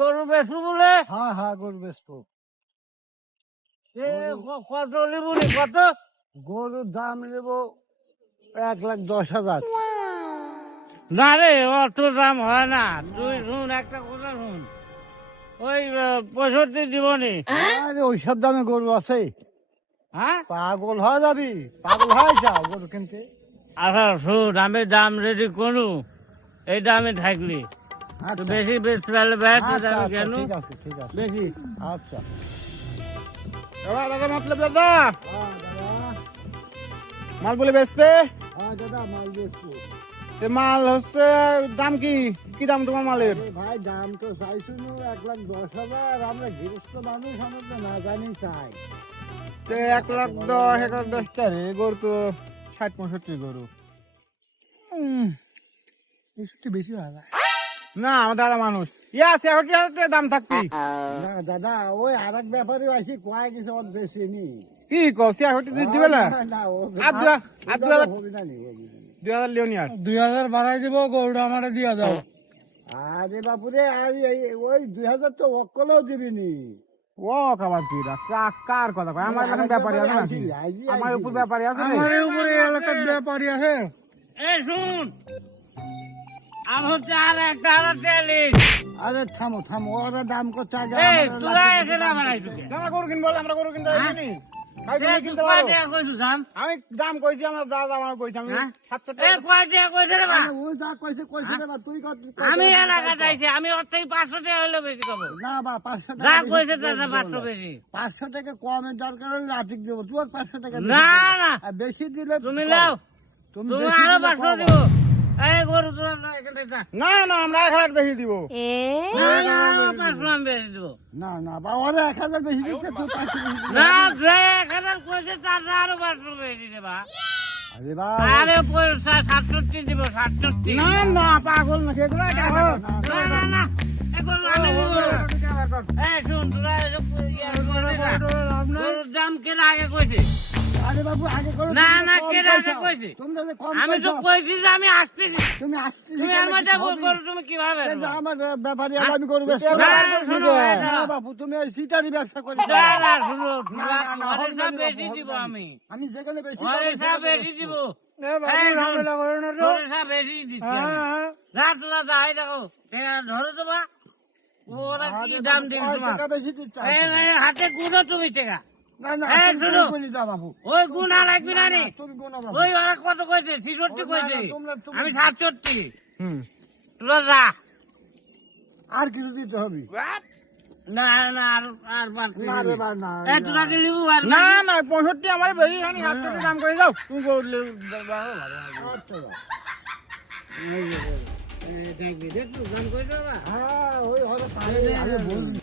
গরু বেচবো বলে? হ্যাঁ হ্যাঁ, গরু বেচবো। কত নিবুনি? কত? গরুর দাম নেব 1,10,000। না রে, অত দাম হয় না। তুই শুন, একটা কথা শুন, ওই 65 দিবনি। আরে ওইসব দামে গরু আছে? হ্যাঁ, পাগল হয়ে যাবি, পাগল হয়ে যাও গরু কিনতে। আচ্ছা শুন, আমি দাম রেডি করু, এই দামে থাকলি। আচ্ছা, বেশি বেশি পেলে বেশ, আচ্ছা, আমি আচ্ছা, কেন ঠিক আছে, ঠিক আছে। বেশি? আচ্ছা। দাদা মতলব দাদা হ্যাঁ দাদা, মাল বলে বেচতে? হ্যাঁ দাদা, মাল বেচবো। মাল হচ্ছে দাম কি কি দাম তোমার মালের? আরে ভাই, দাম তো চাইছো 1,10,000। আমরা গৃহস্থ মানুষ, আমরা তো না জানি চাই। 1,10,000 1,10 রে গরু তো 60-65 গরু। একটু বেশি হয় না? না আমার দাদা মানুষ, 60,000 দাম থাকতি। না দাদা, ওই আর এক ব্যাপারে আসি কয় কিছু বেশি নি। কি কো 60 দিবে না? না, ও আর 2,000 হবে না নি, হবে না নি। 2,000 লিও নি আর। 2,000 বাড়াই দিব, গরুটা আমার দিয়ে দাও। আরে বাপুরে, ওই 2,000 তো অক্কলেও দিবিনি। ও খাবার কি কার কথা কয়? আমার এলাকার ব্যাপারী আছে নাকি? আমার উপর ব্যাপারী আছে রে? আমার উপরে এলাকার ব্যাপারী আছে। এই শুন, আমি হচ্ছে আর একটা তেলিশ। আরে থামো থামো, ওরা দাম করছে আগে। এই আমার তোরা এলাকায় এখানে আমার আইছো কে? আমরা গরু কিনবো, আমরা গরু কিনতে হ্যাঁ? আসিনি। ভাই তুমি এই কিনতে কয় পারো? টাকা কইছো জান? আমি দাম কইছি, আমার দাদা আমার কইছি, আমি হ্যাঁ? 700 এই টাকা। কয় টাকা কইছে রে বা? আরে ও যা কইছে কইছে রে বা, তুই আমি এলাকা যাইছি, আমি ওর থেকে 500 টাকা হইলে বেশি কব। না বা, 500 যা টাকা কইছে বেশি তাতে দেবো 500 না। বেশি। 500 টাকা কমের দরকার হলে রাতিক দেবো, তুই আর 500 টাকা বেশি না, দেবো। না। আর বেশি দিলে তুমি কম। লাও, তুমি তুমি বেশি আরো দিলে 500 কম দিব। হবে। এই গরু তোরা না এখানে যা। না না, আমরা 1,000 বেশি দিব। না, না, আরো 500 আমি বেশি দিব। না না বা, ওরা 1,000 বেশি দিচ্ছে, তুই 500 বেশি দিবি। না, যে 1000 কইছে তার আরো 500 বেশি দেবা। আরে বা, আরে 67 দিব, 67। না না, পাগল নাকি এগুলো? না, না, না, এই গরু আমি নিব না। এই শুন, তোরা এসব গরুর দাম কেনা আগে কইছে? আরে বাবু, আগে করো, না, তুমি না, কম কেনা আগে কইছো। কইছে? তুমি তাহলে কম আমি তো কইছো। কইছি যে আমি আসতেছি। তুমি আসতে তুমি আর মাঝে গরু তুমি কিভাবে এই যে নেবা? আমার ব্যাপারী, আমি করবো না, শোনো, এই না দাঁড়াও। বাবু, তুমি এই সিটারি ব্যবসা করি। না, না, শুনো, না, না, না, তোমার হবে না, বেশি হবে দিব না। আমি। আমি যেখানে বেশি তোমার পাবো, হিসাব সেখানে বেশি বেশি দিব। দেবো। এই শুন, তোর হিসাব বেশি দিচ্ছি আমি। যা তোরা যা, এই দেখো, ধরো তোমা, ওরা কি আরে দাম বাবু, দিবি কয় তোমার? টাকা বেশি দিচ্ছে? এই হাতে গুণো তুমি টেকা। না না, এই তুমি শোনো। গুনি দাও বাবু। ওই গুণা লাগবি না রে। তুমি গুনো বাবু। ওই ওরা কত কইছে? 66 কইছে। না, তোমরা- আমি 67। হুম। তোরা যা। আর কিছু দিতে হবে? না, না, আর বাদ না রে বা, না। এই তোরা কি লিবু আর না না, 65 আমার বেশি হয়নি, 70 দাম করে যাও। তুমি গরু লিবু। আচ্ছা বাবু। দেখবি, দেখবি, দাম কইছে বা? হ্যাঁ, ওই হলো তাই, আমি বলি।